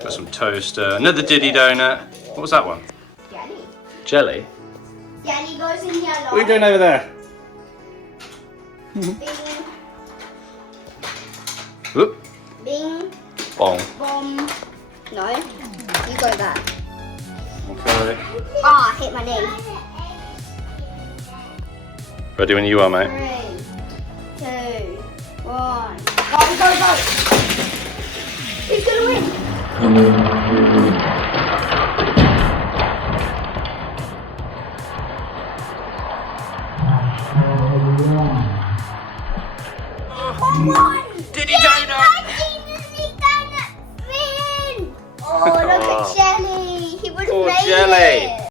Got some toaster. Another Diddy Donut. What was that one? Jelly. Jelly? Jelly goes in here. What are you doing over there? Bing. Whoop. Bing. Bong. Bomb. No. You go back. Okay. Ah, I hit my knee. Ready when you are, mate. 3, 2, 1. Go. Who's gonna win? Oh my!